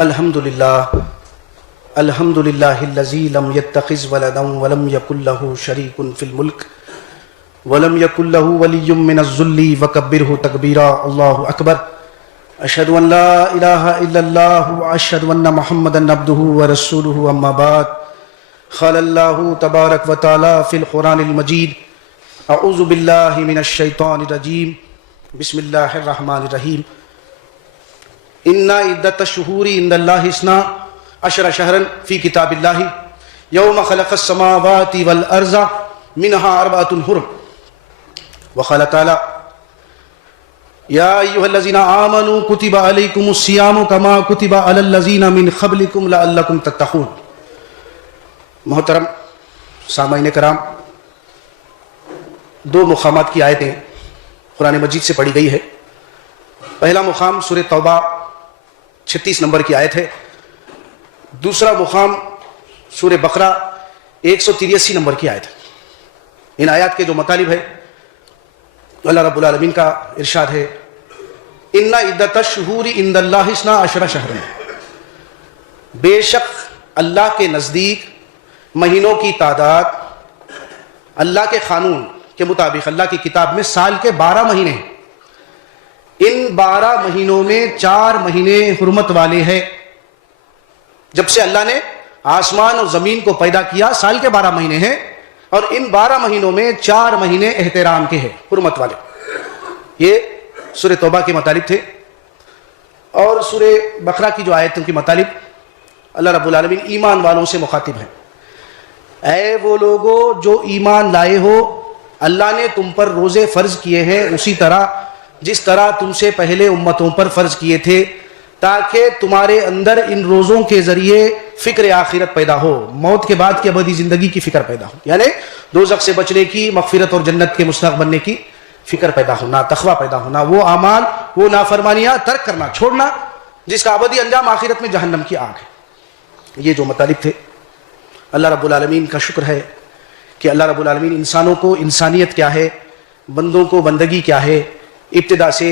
الحمد للہ الذی لم یتخذ ولدا ولم یکن له شریک فی الملک ولم یکن له ولی من الذل وکبرہ تکبیرا اللہ اکبر اشہد ان لا الہ الا اللہ واشہد ان محمدا عبدہ ورسولہ اما بعد قال اللہ تبارک و تعالی فی القرآن المجید اعوذ باللہ من الشیطان الرجیم بسم اللہ الرحمن الرحیم ان عدۃ الشہور عند اللہ اثنا عشر شہرا فی کتاب اللہ یوم خلق السماوات والارض منها اربعۃ حرم وقال تعالی یا ایھا الذین آمنوا کتب علیکم الصیام کما کتب علی الذین من قبلکم لعلکم تتقون۔ محترم سامعین کرام، دو مقامات کی آیتیں قرآن مجید سے پڑھی گئی ہے۔ پہلا مقام سورہ توبہ 36 نمبر کی آیت ہے، دوسرا مقام سورہ بقرہ 183 نمبر کی آیت ہے۔ ان آیات کے جو مطالب ہے، اللہ رب العالمین کا ارشاد ہے ان عدۃ الشہور عند اللہ اثنا عشر شہرا، بے شک اللہ کے نزدیک مہینوں کی تعداد اللہ کے قانون کے مطابق، اللہ کی کتاب میں سال کے 12 مہینے ہیں۔ ان 12 مہینوں میں 4 مہینے حرمت والے ہیں۔ جب سے اللہ نے آسمان اور زمین کو پیدا کیا سال کے 12 مہینے ہیں، اور ان 12 مہینوں میں 4 مہینے احترام کے ہیں، حرمت والے۔ یہ سورہ توبہ کے مطالب تھے۔ اور سورہ بقرہ کی جو آیتوں کی مطالب، اللہ رب العالمین ایمان والوں سے مخاطب ہیں۔ اے وہ لوگو جو ایمان لائے ہو، اللہ نے تم پر روزے فرض کیے ہیں اسی طرح جس طرح تم سے پہلے امتوں پر فرض کیے تھے، تاکہ تمہارے اندر ان روزوں کے ذریعے فکر آخرت پیدا ہو، موت کے بعد کی ابدی زندگی کی فکر پیدا ہو، یعنی دوزخ سے بچنے کی، مغفرت اور جنت کے مستحق بننے کی فکر پیدا ہونا، تقویٰ پیدا ہونا، وہ اعمال، وہ نافرمانیاں ترک کرنا، چھوڑنا جس کا ابدی انجام آخرت میں جہنم کی آگ ہے۔ یہ جو مطالب تھے، اللہ رب العالمین کا شکر ہے کہ اللہ رب العالمین انسانوں کو انسانیت کیا ہے، بندوں کو بندگی کیا ہے، ابتدا سے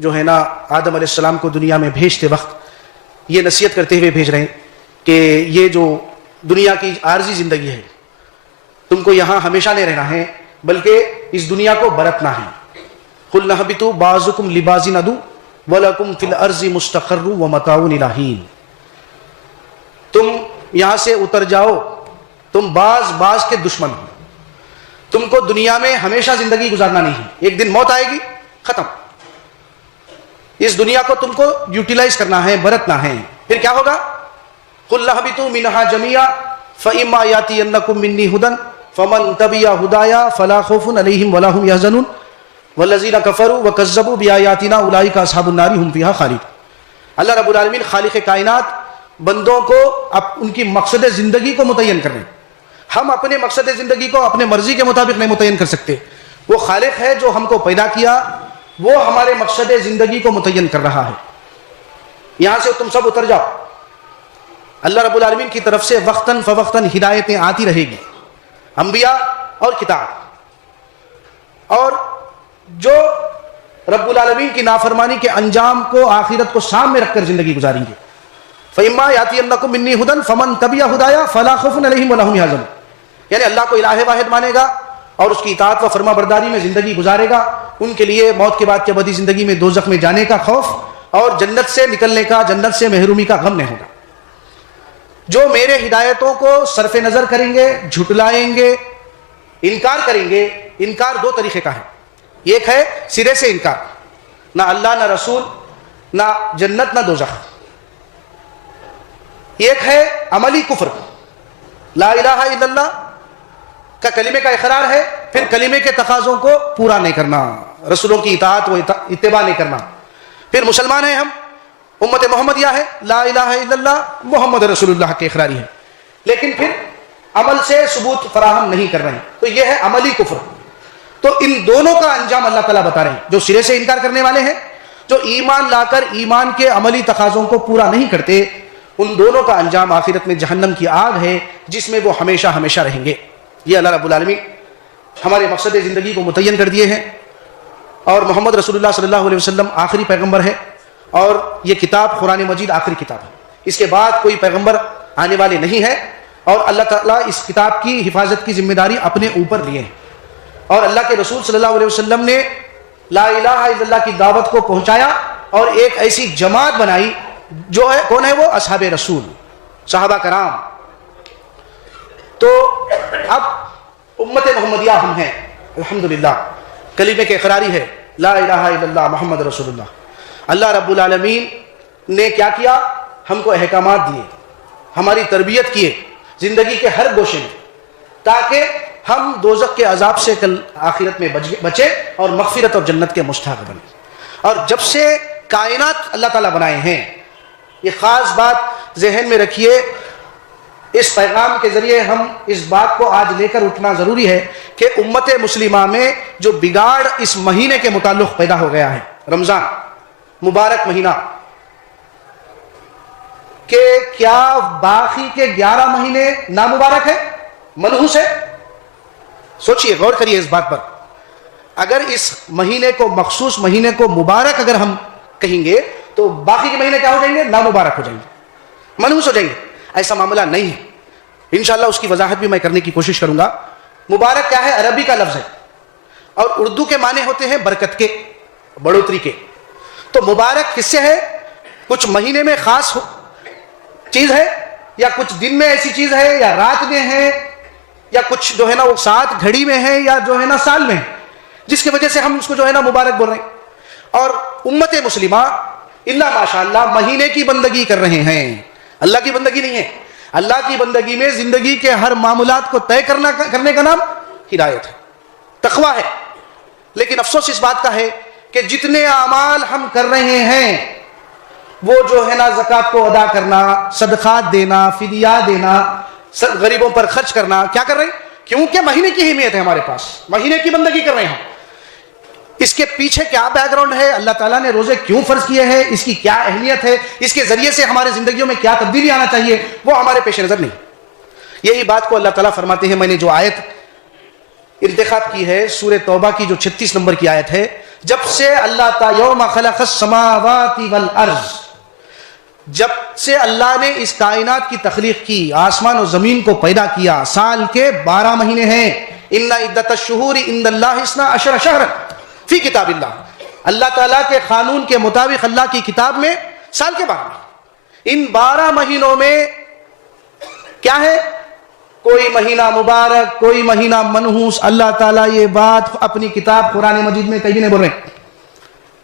جو ہے نا آدم علیہ السلام کو دنیا میں بھیجتے وقت یہ نصیحت کرتے ہوئے بھیج رہے ہیں کہ یہ جو دنیا کی عارضی زندگی ہے، تم کو یہاں ہمیشہ نہیں رہنا ہے، بلکہ اس دنیا کو برتنا ہے۔ قُلْ نَهْبِطُوا بَعْضُكُمْ لِبَعْضٍ عَدُوٌّ وَلَكُمْ فِي الْأَرْضِ مُسْتَقَرٌّ وَمَتَاعٌ إِلَىٰ حِینٍ۔ تم یہاں سے اتر جاؤ، تم بعض کے دشمن ہو، تم کو دنیا میں ہمیشہ زندگی گزارنا نہیں ہے، ایک دن موت آئے گی، ختم۔ اس دنیا کو تم کو یوٹیلائز کرنا ہے، برتنا ہے۔ پھر کیا ہوگا؟ قُلْ اهْبِطُوا مِنْهَا جَمِيعًا فَإِمَّا يَأْتِيَنَّكُم مِّنِّي هُدًى فَمَن تَبِعَ هُدَايَ فَلَا خَوْفٌ عَلَيْهِمْ وَلَا هُمْ يَحْزَنُونَ وَالَّذِينَ كَفَرُوا وَكَذَّبُوا بِآيَاتِنَا أُولَٰئِكَ أَصْحَابُ النَّارِ هُمْ فِيهَا خَالِدُونَ۔ اللہ رب العالمین خالق کائنات بندوں کو ان کی مقصد زندگی کو متعین کر رہے ہیں۔ ہم اپنے مقصد زندگی کو اپنے مرضی کے مطابق نہیں متعین کر سکتے، وہ خالق ہے جو ہم کو پیدا کیا، وہ ہمارے مقصد زندگی کو متعین کر رہا ہے۔ یہاں سے تم سب اتر جاؤ۔ اللہ رب العالمین کی طرف سے وقتاً فوقتاً ہدایتیں آتی رہے گی، انبیاء اور کتاب، اور جو رب العالمین کی نافرمانی کے انجام کو، آخرت کو سامنے رکھ کر زندگی گزاریں گے۔ فَإِمَّا يَأْتِيَنَّكُم مِّنِّي هُدًى فَمَن تَبِعَ هُدَايَ فَلَا خَوْفٌ عَلَيْهِمْ وَلَا هُمْ يَحْزَنُونَ، یعنی اللہ کو الہ واحد مانے گا اور اس کی اطاعت و فرما برداری میں زندگی گزارے گا، ان کے لیے موت کے بعد کی ابدی زندگی میں دوزخ میں جانے کا خوف اور جنت سے نکلنے کا، جنت سے محرومی کا غم نہیں ہوگا۔ جو میرے ہدایتوں کو صرف نظر کریں گے، جھٹلائیں گے، انکار کریں گے، انکار دو طریقے کا ہے۔ ایک ہے سرے سے انکار، نہ اللہ نہ رسول نہ جنت نہ دوزخ۔ ایک ہے عملی کفر، لا الہ الا اللہ کا کلمے کا اقرار ہے، پھر کلمے کے تقاضوں کو پورا نہیں کرنا، رسولوں کی اطاعت و اتباع نہیں کرنا۔ پھر مسلمان ہیں ہم، امت محمدیہ ہے، لا الہ الا اللہ محمد رسول اللہ کے اقراری ہے، لیکن پھر عمل سے ثبوت فراہم نہیں کر رہے ہیں، تو یہ ہے عملی کفر۔ تو ان دونوں کا انجام اللہ تعالیٰ بتا رہے ہیں۔ جو سرے سے انکار کرنے والے ہیں، جو ایمان لا کر ایمان کے عملی تقاضوں کو پورا نہیں کرتے، ان دونوں کا انجام آخرت میں جہنم کی آگ ہے، جس میں وہ ہمیشہ ہمیشہ رہیں گے۔ یہ اللہ رب العالمین ہمارے مقصد زندگی کو متعین کر دیے ہیں، اور محمد رسول اللہ صلی اللہ علیہ وسلم آخری پیغمبر ہے، اور یہ کتاب قرآن مجید آخری کتاب ہے۔ اس کے بعد کوئی پیغمبر آنے والے نہیں ہے، اور اللہ تعالیٰ اس کتاب کی حفاظت کی ذمہ داری اپنے اوپر لیے ہیں، اور اللہ کے رسول صلی اللہ علیہ وسلم نے لا الہ الا اللہ کی دعوت کو پہنچایا، اور ایک ایسی جماعت بنائی جو ہے، کون ہے وہ؟ اصحاب رسول، صحابہ کرام۔ تو اب امت محمدیہ ہم ہیں الحمدللہ، کلمے کے اقراری ہے لا الہ الا اللہ محمد رسول اللہ۔ اللہ رب العالمین نے کیا کیا؟ ہم کو احکامات دیے، ہماری تربیت کیے زندگی کے ہر گوشے میں، تاکہ ہم دوزخ کے عذاب سے کل آخرت میں بچے اور مغفرت اور جنت کے مستحق بنے۔ اور جب سے کائنات اللہ تعالیٰ بنائے ہیں، یہ خاص بات ذہن میں رکھیے، اس پیغام کے ذریعے ہم اس بات کو آج لے کر اٹھنا ضروری ہے کہ امت مسلمہ میں جو بگاڑ اس مہینے کے متعلق پیدا ہو گیا ہے، رمضان مبارک مہینہ، کہ کیا باقی کے 11 مہینے نامبارک ہے، منحوس ہے؟ سوچئے، غور کریے اس بات پر۔ اگر اس مہینے کو، مخصوص مہینے کو مبارک اگر ہم کہیں گے تو باقی کے مہینے کیا ہو جائیں گے؟ نامبارک ہو جائیں گے، منحوس ہو جائیں گے۔ ایسا معاملہ نہیں ہے، انشاءاللہ اس کی وضاحت بھی میں کرنے کی کوشش کروں گا۔ مبارک کیا ہے؟ عربی کا لفظ ہے، اور اردو کے معنی ہوتے ہیں برکت کے، بڑھوتری کے۔ تو مبارک کس سے ہے؟ کچھ مہینے میں خاص چیز ہے، یا کچھ دن میں ایسی چیز ہے، یا رات میں ہے، یا کچھ جو ہے نا وہ ساتھ گھڑی میں ہے، یا جو ہے نا سال میں ہے، جس کی وجہ سے ہم اس کو جو ہے نا مبارک بول رہے ہیں۔ اور امت مسلمہ اللہ ماشاءاللہ مہینے کی بندگی کر رہے ہیں، اللہ کی بندگی نہیں ہے۔ اللہ کی بندگی میں زندگی کے ہر معاملات کو طے کرنے کا نام ہدایت ہے، تقویٰ ہے۔ لیکن افسوس اس بات کا ہے کہ جتنے اعمال ہم کر رہے ہیں، وہ جو ہے نا زکوٰۃ کو ادا کرنا، صدقات دینا، فدیہ دینا، غریبوں پر خرچ کرنا، کیا کر رہے ہیں؟ کیونکہ مہینے کی اہمیت ہے ہمارے پاس، مہینے کی بندگی کر رہے ہیں۔ اس کے پیچھے کیا بیک گراؤنڈ ہے، اللہ تعالیٰ نے روزے کیوں فرض کیے ہیں، اس کی کیا اہمیت ہے، اس کے ذریعے سے ہمارے زندگیوں میں کیا تبدیلی آنا چاہیے، وہ ہمارے پیش نظر نہیں۔ یہی بات کو اللہ تعالیٰ فرماتے ہیں، میں نے جو آیت انتخاب کی ہے سورہ توبہ کی جو 36 نمبر کی آیت ہے، جب سے اللہ تعالیٰ یوم خلق السماوات والارض، جب سے اللہ نے اس کائنات کی تخلیق کی، آسمان و زمین کو پیدا کیا، سال کے 12 مہینے ہیں۔ ان عدت الشہور عند اللہ 12 شہرا فی کتاب اللہ، اللہ تعالیٰ کے قانون کے مطابق اللہ کی کتاب میں سال کے 12 مہینے، ان 12 مہینوں میں کیا ہے؟ کوئی مہینہ مبارک، کوئی مہینہ منحوس، اللہ تعالیٰ یہ بات اپنی کتاب قرآن مجید میں کہیں نہیں بول رہے۔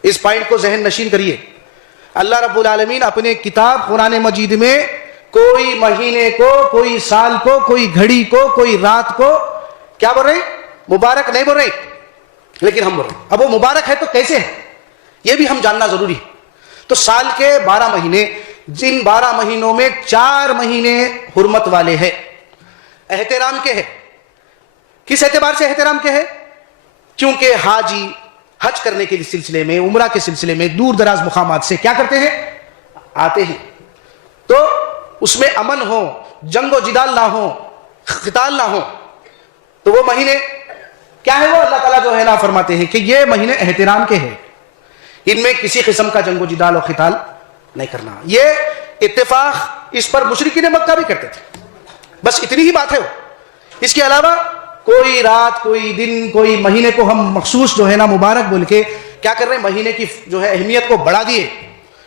اس پوائنٹ کو ذہن نشین کریے، اللہ رب العالمین اپنے کتاب قرآن مجید میں کوئی مہینے کو، کوئی سال کو، کوئی گھڑی کو، کوئی رات کو کیا بول رہے ہیں؟ مبارک نہیں بول رہے، لیکن ہم بول رہے ہیں۔ اب وہ مبارک ہے تو کیسے ہے، یہ بھی ہم جاننا ضروری ہے۔ تو سال کے 12 مہینے، جن 12 مہینوں میں 4 مہینے حرمت والے ہیں، احترام کے ہیں۔ کس اعتبار سے احترام کے ہیں؟ کیونکہ حاجی حج کرنے کے سلسلے میں، عمرہ کے سلسلے میں دور دراز مقامات سے کیا کرتے ہیں؟ آتے ہیں۔ تو اس میں امن ہو، جنگ و جدال نہ ہو، قتال نہ ہو، تو وہ مہینے کیا ہے؟ وہ اللہ تعالیٰ جو ہے نا فرماتے ہیں کہ یہ مہینے احترام کے ہیں، ان میں کسی قسم کا جنگ و جدال اور قتال نہیں کرنا۔ یہ اتفاق اس پر مشرکین مکہ بھی کرتے تھے، بس اتنی ہی بات ہے۔ اس کے علاوہ کوئی رات، کوئی دن، کوئی مہینے کو ہم مخصوص جو ہے نا مبارک بول کے کیا کر رہے ہیں؟ مہینے کی جو ہے اہمیت کو بڑھا دیے،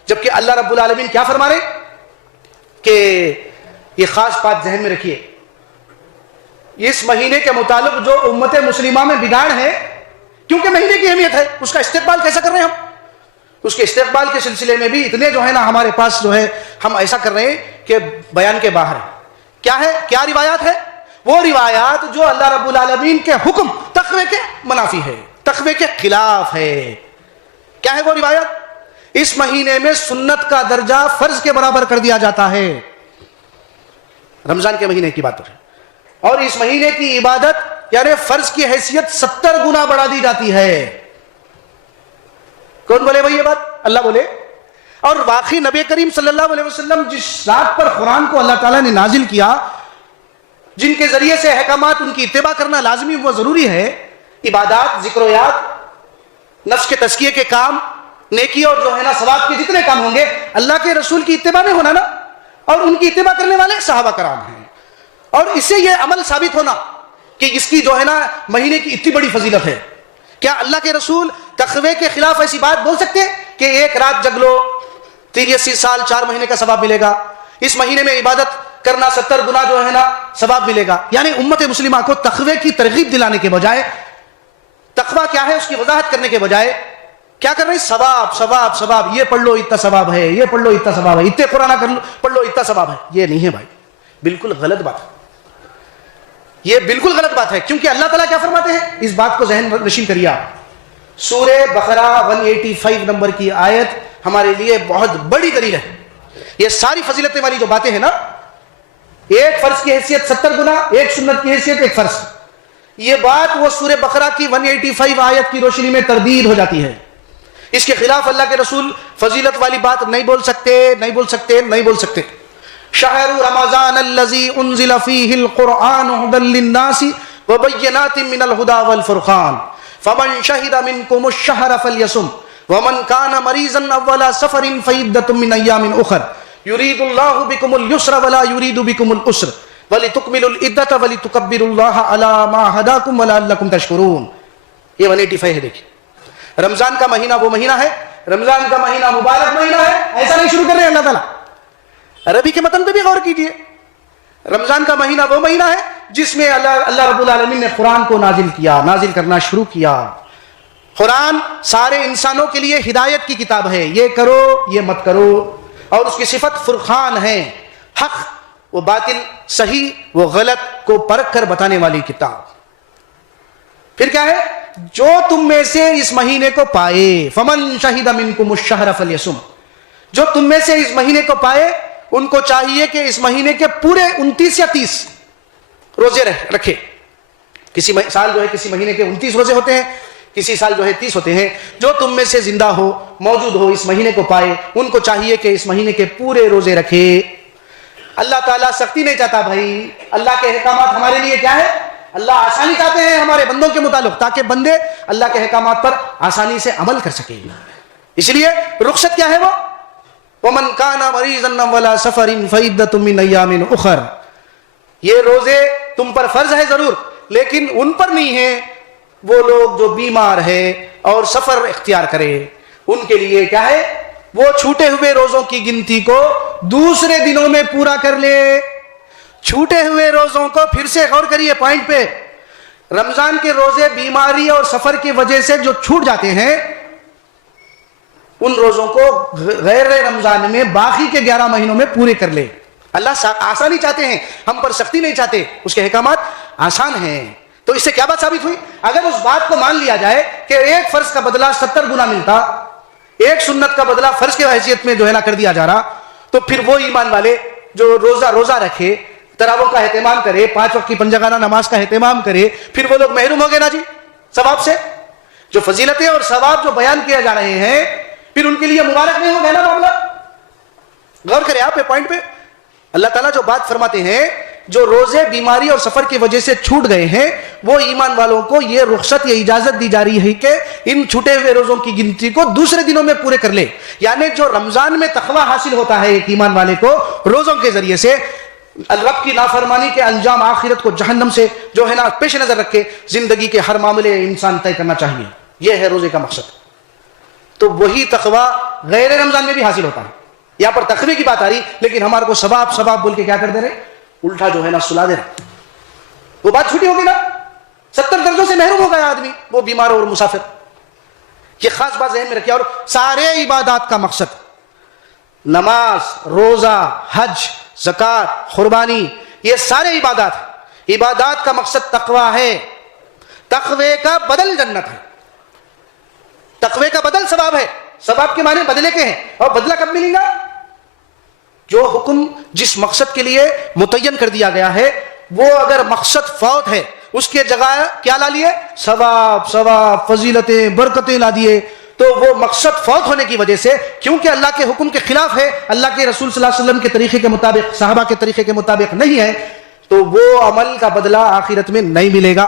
جبکہ اللہ رب العالمین کیا فرما رہے کہ یہ خاص بات ذہن میں رکھیے، اس مہینے کے متعلق جو امت مسلمہ میں بگاڑ ہے، کیونکہ مہینے کی اہمیت ہے، اس کا استقبال کیسا کر رہے ہیں ہم؟ اس کے استقبال کے سلسلے میں بھی اتنے جو ہے نا ہمارے پاس جو ہے ہم ایسا کر رہے ہیں کہ بیان کے باہر ہے۔ کیا ہے؟ کیا روایات ہے؟ وہ روایات جو اللہ رب العالمین کے حکم تقوی کے منافی ہے، تقوی کے خلاف ہے۔ کیا ہے وہ روایت؟ اس مہینے میں سنت کا درجہ فرض کے برابر کر دیا جاتا ہے، رمضان کے مہینے کی بات ہے، اور اس مہینے کی عبادت یعنی فرض کی حیثیت 70 گنا بڑھا دی جاتی ہے۔ کون بولے بھائی یہ بات؟ اللہ بولے۔ اور واقعی نبی کریم صلی اللہ علیہ وسلم جس ذات پر قرآن کو اللہ تعالیٰ نے نازل کیا، جن کے ذریعے سے احکامات ان کی اتباع کرنا لازمی و ضروری ہے، عبادات، ذکر و یاد، نفس کے تزکیے کے کام، نیکی اور جو ہے نا ثواب کے جتنے کام ہوں گے اللہ کے رسول کی اتباع میں ہونا نا۔ اور ان کی اتباع کرنے والے صحابہ کرام ہیں. اور اس سے یہ عمل ثابت ہونا کہ اس کی جو ہے نا مہینے کی اتنی بڑی فضیلت ہے. کیا اللہ کے رسول تقوی کے خلاف ایسی بات بول سکتے ہیں کہ ایک رات جگ لو 83 سال 4 مہینے کا ثواب ملے گا, اس مہینے میں عبادت کرنا 70 گنا جو ہے نا ثواب ملے گا؟ یعنی امت مسلمہ کو تقوی کی ترغیب دلانے کے بجائے, تقوی کیا ہے اس کی وضاحت کرنے کے بجائے کیا کر رہے ہیں؟ ثواب ثواب ثواب, یہ پڑھ لو اتنا ثواب ہے, یہ پڑھ لو اتنا ثواب ہے, اتنے قرآن پڑھ لو اتنا ثواب ہے. یہ نہیں ہے بھائی, بالکل غلط بات ہے, یہ بالکل غلط بات ہے. کیونکہ اللہ تعالیٰ کیا فرماتے ہیں, اس بات کو ذہن نشین کریے آپ. سورہ بقرہ 185 نمبر کی آیت ہمارے لیے بہت بڑی دلیل ہے. یہ ساری فضیلتیں والی جو باتیں ہیں نا, ایک فرض کی حیثیت 70 گنا, ایک سنت کی حیثیت ایک فرض, یہ بات وہ سورہ بقرہ کی 185 آیت کی روشنی میں تردید ہو جاتی ہے. اس کے خلاف اللہ کے رسول فضیلت والی بات نہیں بول سکتے, نہیں بول سکتے, نہیں بول سکتے. شہر رمضان الذی انزل فیہ القرآن ھدی للناس وبینات من الھدی والفرقان فمن شہد منکم الشہر فلیصم ومن کان مریضا اول سفر فعدۃ من ایام اخر یرید اللہ بکم اليسر ولا یرید بکم العسر ولتکملوا العدۃ ولتکبروا اللہ علی ما ھداکم ولعلکم تشکرون. یہ 185 ہے. دیکھیں, رمضان کا مہینہ وہ مہینہ ہے, رمضان کا مہینہ مبارک مہینہ ہے, ایسا نہیں شروع کر رہے ہیں اللہ تعالیٰ. عربی کے متن پہ بھی غور کیجئے. رمضان کا مہینہ وہ مہینہ ہے جس میں اللہ رب العالمین نے قرآن کو نازل کیا, نازل کرنا شروع کیا. قرآن سارے انسانوں کے لیے ہدایت کی کتاب ہے, یہ کرو یہ مت کرو, اور اس کی صفت فرقان ہے, حق و باطل, صحیح و غلط کو پرکھ کر بتانے والی کتاب. پھر کیا ہے, جو تم میں سے اس مہینے کو پائے, فمن شہد منکم الشہر فلیصم, جو تم میں سے اس مہینے کو پائے ان کو چاہیے کہ اس مہینے کے پورے 29 یا 30 روزے رکھے. کسی سال جو ہے کسی مہینے کے 29 روزے ہوتے ہیں, کسی سال جو ہے 30 ہوتے ہیں. جو تم میں سے زندہ ہو, موجود ہو, اس مہینے کو پائے, ان کو چاہیے کہ اس مہینے کے پورے روزے رکھے. اللہ تعالیٰ سختی نہیں چاہتا بھائی. اللہ کے احکامات ہمارے لیے کیا ہے, اللہ آسانی چاہتے ہیں ہمارے بندوں کے متعلق, تاکہ بندے اللہ کے احکامات پر آسانی سے عمل کر سکیں. اس لیے رخصت کیا ہے وہ, وَمَنْ كَانَ مَرِيضًا وَلَا سَفَرٍ فَعِدَّةٌ مِّنْ أَيَّامٍ أُخَرَ. یہ روزے تم پر فرض ہے ضرور, لیکن ان پر نہیں ہے وہ لوگ جو بیمار ہیں اور سفر اختیار کرے, ان کے لیے کیا ہے, وہ چھوٹے ہوئے روزوں کی گنتی کو دوسرے دنوں میں پورا کر لے. چھوٹے ہوئے روزوں کو پھر سے غور کریے پوائنٹ پہ. رمضان کے روزے بیماری اور سفر کی وجہ سے جو چھوٹ جاتے ہیں, ان روزوں کو غیر رمضان میں باقی کے 11 مہینوں میں پورے کر لے. اللہ آسانی چاہتے ہیں, ہم پر سختی نہیں چاہتے, اس کے احکامات آسان ہیں. تو اس سے کیا بات ثابت ہوئی, اگر اس بات کو مان لیا جائے کہ ایک فرض کا بدلہ 70 گنا ملتا, ایک سنت کا بدلہ فرض کی حیثیت میں جو ہے نا کر دیا جا رہا, تو پھر وہ ایمان والے جو روزہ رکھے, تراویح کا اہتمام کرے, 5 وقت کی پنجگانہ نماز کا اہتمام کرے, پھر وہ لوگ محروم ہو گئے نا جی ثواب سے. جو فضیلتیں اور ثواب جو بیان کیے جا رہے ہیں, پھر ان کے لیے مبارک نہیں ہو گیا نا معاملہ. غور کریں آپ پوائنٹ پہ. اللہ تعالیٰ جو بات فرماتے ہیں, جو روزے بیماری اور سفر کی وجہ سے چھوٹ گئے ہیں, وہ ایمان والوں کو یہ رخصت, یہ اجازت دی جا رہی ہے کہ ان چھوٹے ہوئے روزوں کی گنتی کو دوسرے دنوں میں پورے کر لے. یعنی جو رمضان میں تقویٰ حاصل ہوتا ہے ایک ایمان والے کو روزوں کے ذریعے سے, رب کی نافرمانی کے انجام آخرت کو جہنم سے جو ہے نا پیش نظر رکھ کے زندگی کے ہر معاملے انسان طے کرنا چاہیے. یہ ہے روزے کا مقصد. تو وہی تقویٰ غیر رمضان میں بھی حاصل ہوتا ہے. یہاں پر تقوی کی بات آ رہی, لیکن ہمارے کو ثواب بول کے کیا کر دے رہے, الٹا جو ہے نا سلا دے رہے. وہ بات چھوٹی ہوگی نا, 70 درجوں سے محروم ہو گیا آدمی, وہ بیمار اور مسافر. یہ خاص بات ذہن میں رکھیے. اور سارے عبادات کا مقصد, نماز, روزہ, حج, زکات, قربانی, یہ سارے عبادات کا مقصد تقویٰ ہے. تقوی کا بدل جنت ہے, تقوی کا بدل ثواب ہے. ثواب کے معنی بدلے کے ہیں, اور بدلہ کب ملے گا, جو حکم جس مقصد کے لیے متعین کر دیا گیا ہے, وہ اگر مقصد فوت ہے, اس کے جگہ کیا لا لیے, ثواب, فضیلتیں, برکتیں لا دیے, تو وہ مقصد فوت ہونے کی وجہ سے, کیونکہ اللہ کے حکم کے خلاف ہے, اللہ کے رسول صلی اللہ علیہ وسلم کے طریقے کے مطابق, صحابہ کے طریقے کے مطابق نہیں ہے, تو وہ عمل کا بدلہ آخرت میں نہیں ملے گا.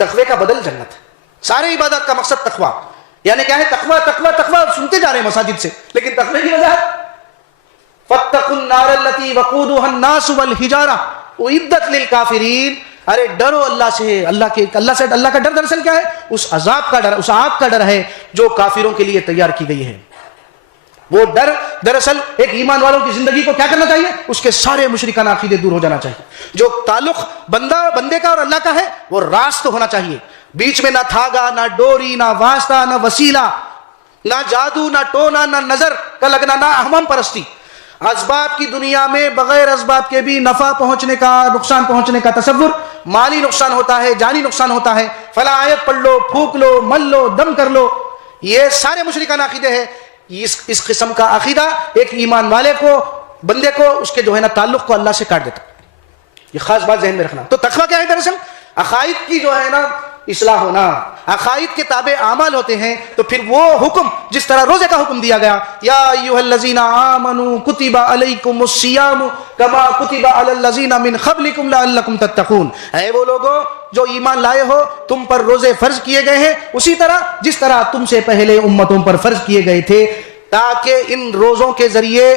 تقوی کا بدل جنت ہے. سارے عبادات کا مقصد تقویٰ. یعنی کیا ہے, تقویٰ سنتے جا رہے ہیں مساجد سے, لیکن تقوی کی وجہ فاتقوا النار التي وقودها الناس والحجارة اعدت للكافرین. ارے ڈرو اللہ سے. اللہ کا ڈر دراصل کیا ہے؟ اس عذاب کا ڈر، اس آگ کا ڈر ہے جو کافروں کے لیے تیار کی گئی ہے. وہ ڈر دراصل ایک ایمان والوں کی زندگی کو کیا کرنا چاہیے؟ اس کے سارے مشرکانہ عقیدے دور ہو جانا چاہیے. جو تعلق بندے کا اور اللہ کا ہے وہ راست ہونا چاہیے. بیچ میں نہ دھاگا، نہ ڈوری، نہ واسطہ، نہ وسیلہ، نہ جادو، نہ ٹونا، نہ نظر کا لگنا، نہ اہم پرستی. اسباب کی دنیا میں بغیر اسباب کے بھی نفع پہنچنے کا، نقصان پہنچنے کا تصور، مالی نقصان ہوتا ہے، جانی نقصان ہوتا ہے. فلاں آیت پڑھ لو، پھونک لو، مل لو، دم کر لو، یہ سارے مشرکانہ عقیدے ہیں. اس قسم کا عقیدہ ایک ایمان والے کو، بندے کو، اس کے جو ہے نا تعلق کو اللہ سے کاٹ دیتا. یہ خاص بات ذہن میں رکھنا. تو تقویٰ کیا ہے دراصل؟ عقائد کی جو ہے نا اصلاح ہونا. عقائد کے تابع اعمال ہوتے ہیں تو پھر وہ حکم، جس طرح روزے کا حکم دیا گیا، یا ایھا الذین آمنوا کتب علیکم الصیام کما کتب علی الذین من قبلکم لعلکم تتقون. اے وہ لوگوں جو ایمان لائے ہو، تم پر روزے فرض کیے گئے ہیں اسی طرح جس طرح تم سے پہلے امتوں پر فرض کیے گئے تھے، تاکہ ان روزوں کے ذریعے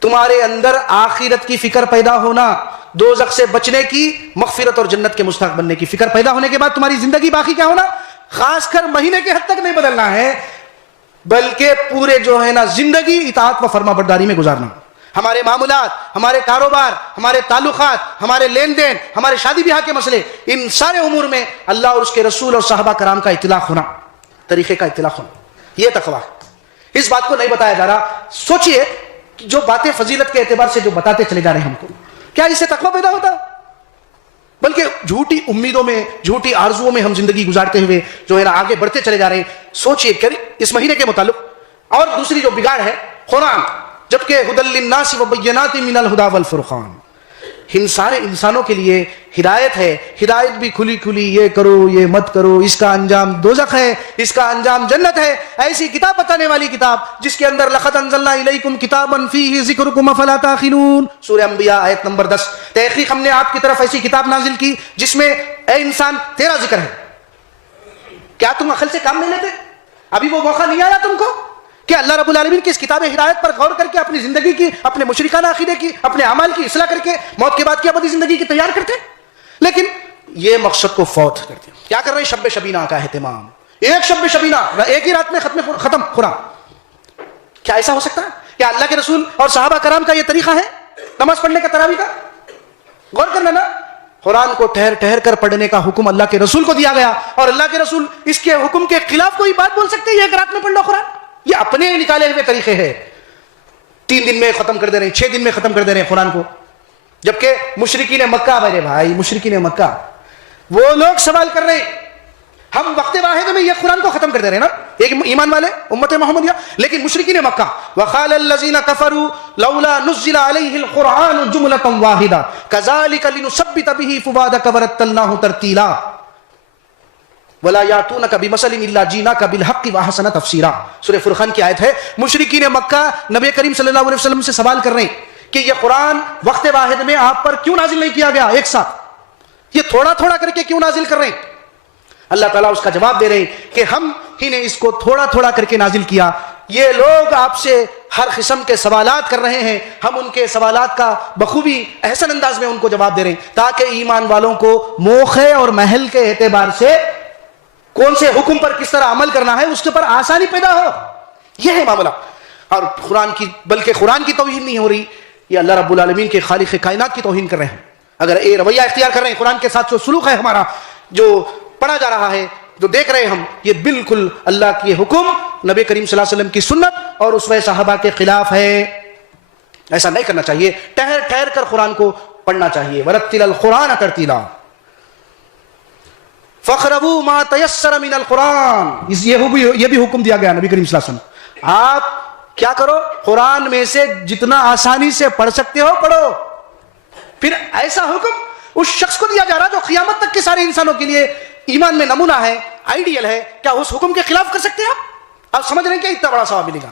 تمہارے اندر آخرت کی فکر پیدا ہونا، دوزخ سے بچنے کی، مغفرت اور جنت کے مستحق بننے کی فکر پیدا ہونے کے بعد تمہاری زندگی باقی کیا ہونا؟ خاص کر مہینے کے حد تک نہیں بدلنا ہے، بلکہ پورے جو ہے نا زندگی اطاعت و فرما برداری میں گزارنا. ہمارے معاملات، ہمارے کاروبار، ہمارے تعلقات، ہمارے لین دین، ہمارے شادی بیاہ کے مسئلے، ان سارے امور میں اللہ اور اس کے رسول اور صحابہ کرام کا اطلاق ہونا، طریقے کا اطلاق ہونا، یہ تقویٰ ہے. اس بات کو نہیں بتایا جا رہا. سوچئے جو باتیں فضیلت کے اعتبار سے جو بتاتے چلے جا رہے ہیں ہم کو، کیا اس سے تقویٰ پیدا ہوتا؟ بلکہ جھوٹی امیدوں میں، جھوٹی آرزوؤں میں ہم زندگی گزارتے ہوئے جو ہے نا آگے بڑھتے چلے جا رہے ہیں. سوچئے کہ اس مہینے کے متعلق. اور دوسری جو بگاڑ ہے قرآن، جبکہ ھدی للناس وبینات من الھدی والفرقان، ان سارے انسانوں کے لیے ہدایت ہے. ہدایت بھی کھلی کھلی، یہ کرو، یہ مت کرو، اس کا انجام دوزخ ہے، اس کا انجام جنت ہے. ایسی کتاب بتانے والی کتاب جس کے اندر لقد انزلنا الیکم کتابا فیہ ذکرکم افلا تعقلون، سورہ انبیاء آیت نمبر 10. تحقیق ہم نے آپ کی طرف ایسی کتاب نازل کی جس میں اے انسان تیرا ذکر ہے. کیا تم عقل سے کام نہیں لیتے؟ ابھی وہ موقع نہیں آیا تم کو کہ اللہ رب العالمین کی اس کتاب ہدایت پر غور کر کے اپنی زندگی کی، اپنے مشرکانہ عقیدے کی، اپنے اعمال کی اصلاح کر کے موت کے بعد کی ابدی زندگی کی تیار کرتے؟ لیکن یہ مقصد کو فوت کرتے. کیا کر رہے ہیں؟ شب شبینہ کا اہتمام. ایک شب شبینہ، ایک ہی رات میں ختم قرآن. کیا ایسا ہو سکتا ہے؟ کیا اللہ کے رسول اور صحابہ کرام کا یہ طریقہ ہے نماز پڑھنے کا، تراویح کا؟ غور کرنا نا، قرآن کو ٹھہر ٹھہر کر پڑھنے کا حکم اللہ کے رسول کو دیا گیا، اور اللہ کے رسول اس کے حکم کے خلاف کوئی بات بول سکتے ہیں؟ ایک رات میں پڑھ لو قرآن. یہ اپنے نکالے ہوئے طریقے ہیں. 3 دن میں ختم کر دے رہے ہیں، 6 دن میں ختم کر دے رہے ہیں قرآن کو. جبکہ مشرکین مکہ، میرے بھائی مشرکین مکہ وہ لوگ سوال کر رہے ہیں، ہم وقت واحد میں یہ قرآن کو ختم کر دے رہے ہیں نا، ایک ایمان والے امت محمدیہ. لیکن مشرکین مکہ وقال الذین کفروا لولا نزل علیہ القرآن جملۃ واحدہ کذالک لنثبت بہ فؤادک ورتلناہ ترتیلا ولا یاتونک بمثل الا جئناک بالحق واحسن تفسیرا. سورہ فرقان کی آیت ہے. مشرکین مکہ نبی کریم صلی اللہ علیہ وسلم سے سوال کر رہے ہیں کہ یہ قرآن وقت واحد میں آپ پر کیوں نازل نہیں کیا گیا ایک ساتھ؟ یہ تھوڑا تھوڑا کر کے کیوں نازل کر رہے ہیں؟ اللہ تعالیٰ اس کا جواب دے رہے ہیں کہ ہم ہی نے اس کو تھوڑا تھوڑا کر کے نازل کیا. یہ لوگ آپ سے ہر قسم کے سوالات کر رہے ہیں، ہم ان کے سوالات کا بخوبی احسن انداز میں ان کو جواب دے رہے ہیں تاکہ ایمان والوں کو موقع اور محل کے اعتبار سے کون سے حکم پر کس طرح عمل کرنا ہے اس کے پر آسانی پیدا ہو. یہ ہے معاملہ. اور قرآن کی، بلکہ قرآن کی توہین نہیں ہو رہی، یہ اللہ رب العالمین کے خالق کائنات کی توہین کر رہے ہیں. اگر یہ رویہ اختیار کر رہے ہیں، قرآن کے ساتھ جو سلوک ہے ہمارا، جو پڑھا جا رہا ہے، جو دیکھ رہے ہیں ہم، یہ بالکل اللہ کے حکم، نبی کریم صلی اللہ علیہ وسلم کی سنت اور اسوہ صحابہ کے خلاف ہے. ایسا نہیں کرنا چاہیے. ٹھہر ٹھہر کر قرآن کو پڑھنا چاہیے. ورتل القرآن ترتیلا فقرؤوا ما تيسر من القرآن. یہ بھی حکم دیا گیا نبی کریم صلی اللہ علیہ وسلم. آپ کیا کرو؟ قرآن میں سے جتنا آسانی سے پڑھ سکتے ہو پڑھو. پھر ایسا حکم اس شخص کو دیا جا رہا جو قیامت تک کے سارے انسانوں کے لیے ایمان میں نمونہ ہے، آئیڈیل ہے. کیا اس حکم کے خلاف کر سکتے ہیں آپ سمجھ رہے ہیں کہ اتنا بڑا ثواب ملے گا؟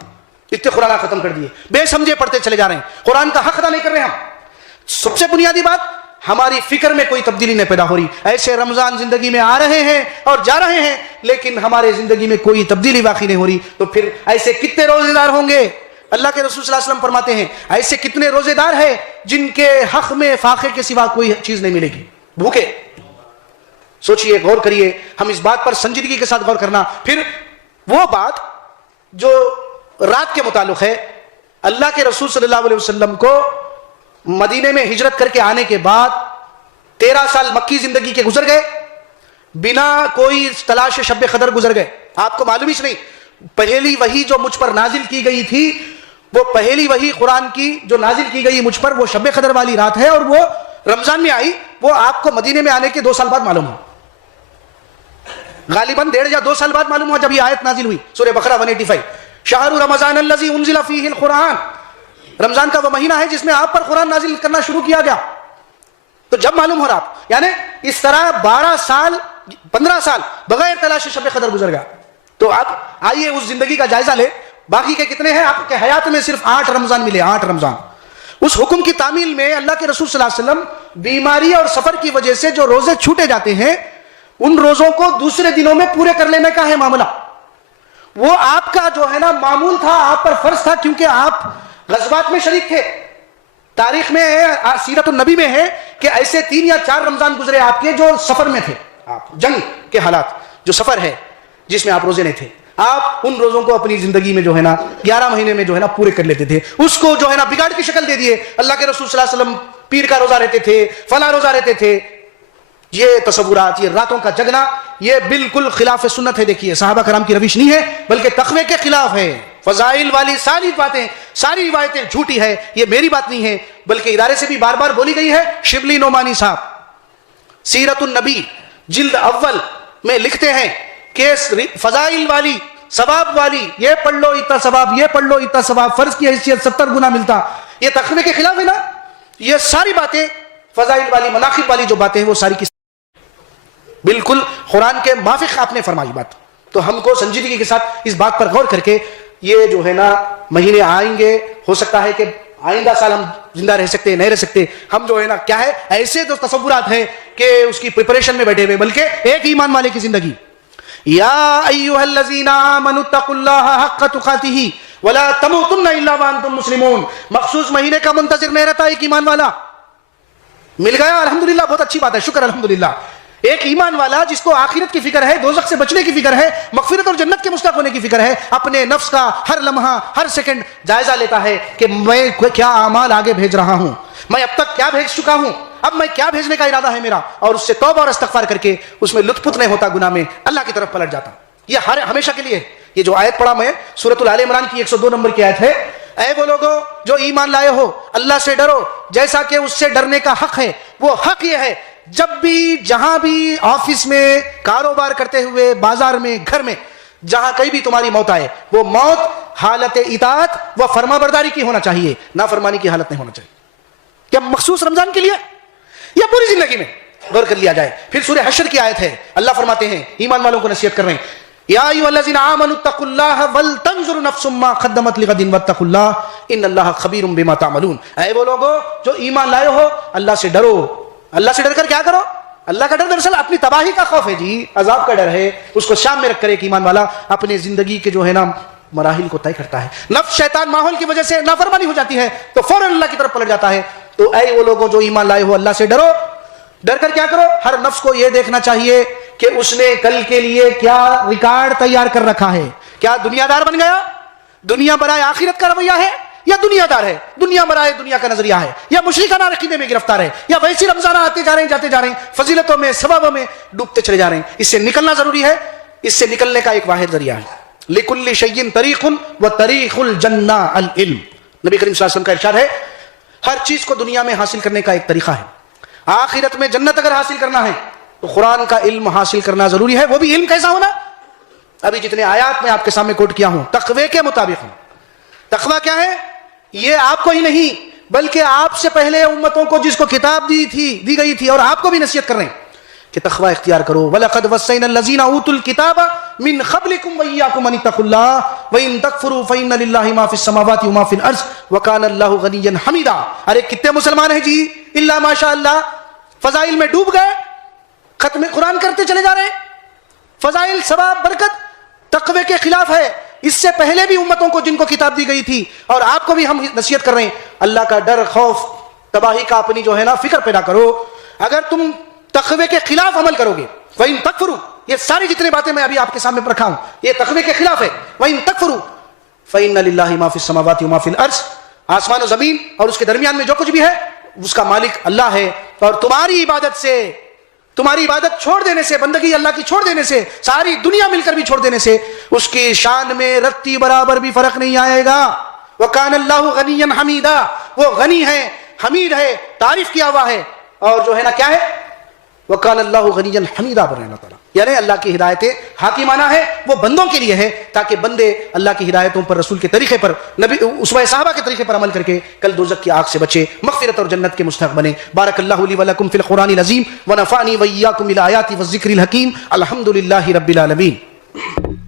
اتنے قرآن ختم کر دیے، بے سمجھے پڑھتے چلے جا رہے ہیں، قرآن کا حق ادا نہیں کر رہے ہم. سب سے بنیادی بات، ہماری فکر میں کوئی تبدیلی نہیں پیدا ہو رہی. ایسے رمضان زندگی میں آ رہے ہیں اور جا رہے ہیں لیکن ہمارے زندگی میں کوئی تبدیلی واقعی نہیں ہو رہی. تو پھر ایسے کتنے روزے دار ہوں گے اللہ کے رسول صلی اللہ علیہ وسلم فرماتے ہیں ایسے کتنے روزے دار ہیں جن کے حق میں فاقے کے سوا کوئی چیز نہیں ملے گی، بھوکے. سوچئے، غور کریے، ہم اس بات پر سنجیدگی کے ساتھ غور کرنا. پھر وہ بات جو رات کے متعلق ہے، اللہ کے رسول صلی اللہ علیہ وسلم کو مدینے میں ہجرت کر کے آنے کے بعد 13 سال مکی زندگی کے گزر گئے، بنا کوئی تلاش شب قدر گزر گئے. آپ کو معلوم ہی نہیں، پہلی وحی جو مجھ پر نازل کی گئی تھی، وہ پہلی وحی قرآن کی جو نازل کی گئی مجھ پر، وہ شب قدر والی رات ہے، اور وہ رمضان میں آئی. وہ آپ کو مدینے میں آنے کے 2 سال بعد معلوم ہو، غالباً 1.5 یا 2 سال بعد معلوم ہوا جب یہ آیت نازل ہوئی، سورہ بقرہ 185. شہر رمضان الذی انزل فیہ القرآن، رمضان کا وہ مہینہ ہے جس میں آپ پر قرآن نازل کرنا شروع کیا گیا. تو جب معلوم ہو رہا، یعنی اس طرح 12 سال 15 سال بغیر تلاش شب قدر گزر گیا. تو اب آئیے اس زندگی کا جائزہ لے، باقی کے کتنے ہیں آپ کے حیات میں؟ صرف 8 رمضان ملے، 8 رمضان. اس حکم کی تعمیل میں اللہ کے رسول صلی اللہ علیہ وسلم بیماری اور سفر کی وجہ سے جو روزے چھوٹے جاتے ہیں، ان روزوں کو دوسرے دنوں میں پورے کر لینے کا ہے معاملہ. وہ آپ کا جو ہے نا معمول تھا، آپ پر فرض تھا، کیونکہ آپ غزوات میں شریک تھے. تاریخ میں ہے، سیرت النبی میں ہے کہ ایسے 3 یا 4 رمضان گزرے آپ کے جو سفر میں تھے، آپ جنگ کے حالات، جو سفر ہے جس میں آپ روزے نہیں تھے. آپ ان روزوں کو اپنی زندگی میں جو ہے نا 11 مہینے میں جو ہے نا پورے کر لیتے تھے. اس کو جو ہے نا بگاڑ کی شکل دے دیے. اللہ کے رسول صلی اللہ علیہ وسلم پیر کا روزہ رہتے تھے، فلاں روزہ رہتے تھے. یہ تصورات، یہ راتوں کا جگنا، یہ بالکل خلاف سنت ہے. دیکھیے، صحابہ کرام کی روش نہیں ہے، بلکہ تقوی کے خلاف ہے. فضائل والی ساری باتیں، ساری روایتیں جھوٹی ہے. یہ میری بات نہیں ہے، بلکہ ادارے سے بھی بار بار بولی گئی ہے. شبلی نعمانی صاحب سیرت النبی جلد اول میں لکھتے ہیں کہ فضائل والی، ثواب والی، یہ پڑھ لو اتنا ثواب، یہ پڑھ لو اتنا ثواب، فرض کی حیثیت 70 گنا ملتا. یہ تقوی کے خلاف ہے نا. یہ ساری باتیں فضائل والی، مناقب والی جو باتیں ہیں، وہ ساری کی بالکل قرآن کے موافق آپ نے فرمائی بات. تو ہم کو سنجیدگی کے ساتھ اس بات پر غور کر کے، یہ جو ہے نا مہینے آئیں گے، ہو سکتا ہے کہ آئندہ سال ہم زندہ رہ سکتے ہیں، نہیں رہ سکتے. ہم جو ہے نا کیا ہے، ایسے تو تصورات ہیں کہ اس کی پریپریشن میں بیٹھے ہوئے، بلکہ ایک ایمان والے کی زندگی. یا ایھا الذین آمنوا اتقوا اللہ حق تقاتہ ولا تموتن الا وانتم مسلمون. مخصوص مہینے کا منتظر نہیں رہتا ایک ایمان والا. مل گیا، الحمدللہ، بہت اچھی بات ہے، شکر الحمدللہ. ایک ایمان والا جس کو آخرت کی فکر ہے، دوزخ سے بچنے کی فکر ہے، مغفرت اور جنت کے مستحق ہونے کی فکر ہے، اپنے نفس کا ہر لمحہ، ہر سیکنڈ جائزہ لیتا ہے کہ میں کیا اعمال آگے بھیج رہا ہوں، میں اب تک کیا بھیج چکا ہوں، اب میں کیا بھیجنے کا ارادہ ہے میرا، اور اس سے توبہ اور استغفار کر کے اس میں لطف نہیں ہوتا، گناہ میں اللہ کی طرف پلٹ جاتا. یہ ہمیشہ کے لیے. یہ جو آیت پڑھا میں، سورۃ آل عمران کی 102 نمبر کی آیت ہے. اے وہ لوگوں جو ایمان لائے ہو، اللہ سے ڈرو جیسا کہ اس سے ڈرنے کا حق ہے. وہ حق یہ ہے، جب بھی، جہاں بھی، آفس میں، کاروبار کرتے ہوئے، بازار میں، گھر میں، جہاں کہیں بھی تمہاری موت آئے، وہ موت حالت اطاعت و فرما برداری کی ہونا چاہیے، نافرمانی کی حالت نہیں ہونا چاہیے. کیا مخصوص رمضان کے لیے یا پوری زندگی میں؟ غور کر لیا جائے. پھر سورہ حشر کی آیت ہے، اللہ فرماتے ہیں، ایمان والوں کو نصیحت کر رہے ہیں، یا ایھا الذین آمنوا اتقوا اللہ ولتنظر نفس ما قدمت لغد واتقوا اللہ ان اللہ خبیر بما تعملون. اے وہ لوگوں جو ایمان لائے ہو، اللہ سے ڈرو. اللہ سے ڈر کر کیا کرو؟ اللہ کا ڈر دراصل اپنی تباہی کا خوف ہے جی، عذاب کا ڈر ہے. اس کو شام میں رکھ کر ایک ایمان والا اپنے زندگی کے جو ہے نا مراحل کو طے کرتا ہے. نفس، شیطان، ماحول کی وجہ سے نافرمانی ہو جاتی ہے تو فوراً اللہ کی طرف پلٹ جاتا ہے. تو اے وہ لوگوں جو ایمان لائے ہو، اللہ سے ڈرو. ڈر کر کیا کرو؟ ہر نفس کو یہ دیکھنا چاہیے کہ اس نے کل کے لیے کیا ریکارڈ تیار کر رکھا ہے. کیا دنیا دار بن گیا؟ دنیا برائے آخرت کا رویہ ہے، یا دنیا دار ہے، دنیا برائے دنیا کا نظریہ ہے، یا مشرکانہ عقیدے میں گرفتار ہے، یا ویسی رمضان آتے جا رہے ہیں، جاتے جا رہے ہیں، فضیلتوں میں، ثوابوں میں ڈوبتے چلے جا رہے ہیں. اس سے نکلنا ضروری ہے. اس سے نکلنے کا ایک واحد ذریعہ ہے. لِكُلِّ شَيْءٍ طَرِيقٌ وَطَرِيقُ الْجَنَّةِ الْعِلْمُ. نبی کریم صلی اللہ علیہ وسلم کا ارشاد ہے، ہر چیز کو دنیا میں حاصل کرنے کا ایک طریقہ ہے. آخرت میں جنت اگر حاصل کرنا ہے تو قرآن کا علم حاصل کرنا ضروری ہے. وہ بھی علم کیسا ہونا؟ ابھی جتنے آیات میں آپ کے سامنے کوٹ کیا ہوں، تقوی کے مطابق ہوں. تقوی کیا ہے؟ یہ آپ کو ہی نہیں بلکہ آپ سے پہلے امتوں کو جس کو کتاب دی گئی تھی، اور آپ کو بھی نصیحت کر رہے ہیں کہ تقوی اختیار کرو. وَلَقَدْ وَصَّيْنَا الَّذِينَ أُوتُوا الْكِتَابَ مِنْ قَبْلِكُمْ وَإِيَّاكُمْ أَنِ اتَّقُوا اللَّهَ وَإِن تَكْفُرُوا فَإِنَّ لِلَّهِ مَا فِي السَّمَاوَاتِ وَمَا فِي الْأَرْضِ وَكَانَ اللَّهُ غَنِيًّا حَمِيدًا. ارے کتنے مسلمان ہیں جی، الا ماشاء اللہ، فضائل میں ڈوب گئے، ختم قرآن کرتے چلے جا رہے ہیں. فضائل، ثواب، برکت تقوی کے خلاف ہے. اس سے پہلے بھی امتوں کو جن کو کتاب دی گئی تھی، اور آپ کو بھی ہم نصیحت کر رہے ہیں، اللہ کا ڈر، خوف، تباہی کا اپنی جو ہے نا فکر پیدا کرو. اگر تم تقوی کے خلاف عمل کرو گے، وَإِن تَكْفُرُوا، یہ ساری جتنے باتیں میں ابھی آپ کے سامنے رکھا ہوں یہ تقوی کے خلاف ہے. وَإِن تَكْفُرُوا فَإِنَّ لِلَّهِ مَا فِي السَّمَاوَاتِ وَمَا فِي الْأَرْضِ، آسمان و زمین اور اس کے درمیان میں جو کچھ بھی ہے اس کا مالک اللہ ہے. اور تمہاری عبادت چھوڑ دینے سے، بندگی اللہ کی چھوڑ دینے سے، ساری دنیا مل کر بھی چھوڑ دینے سے اس کی شان میں رتی برابر بھی فرق نہیں آئے گا. وَكَانَ اللَّهُ غَنِيًّا حَمِيدًا، وہ غنی ہے، حمید ہے، تعریف کیا ہوا ہے، اور جو ہے نا کیا ہے، وَكَانَ اللَّهُ غَنِيًّا حَمِيدًا پر اللہ تعالیٰ. یعنی اللہ کی ہدایتیں حاکمانہ ہے، وہ بندوں کے لیے ہے تاکہ بندے اللہ کی ہدایتوں پر، رسول کے طریقے پر، نبی اسوہ صحابہ کے طریقے پر عمل کر کے کل دوزخ کی آگ سے بچے، مغفرت اور جنت کے مستحق بنے. بارک اللہ لی ولکم فی القرآن العظیم ونفعنی وإیاکم بالآیات والذکر الحکیم. الحمد للہ رب العالمین.